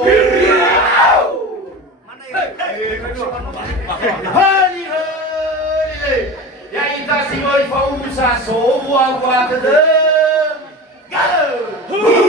Hei, hei, ja ita si oi fa usa so wa wa te de. Go!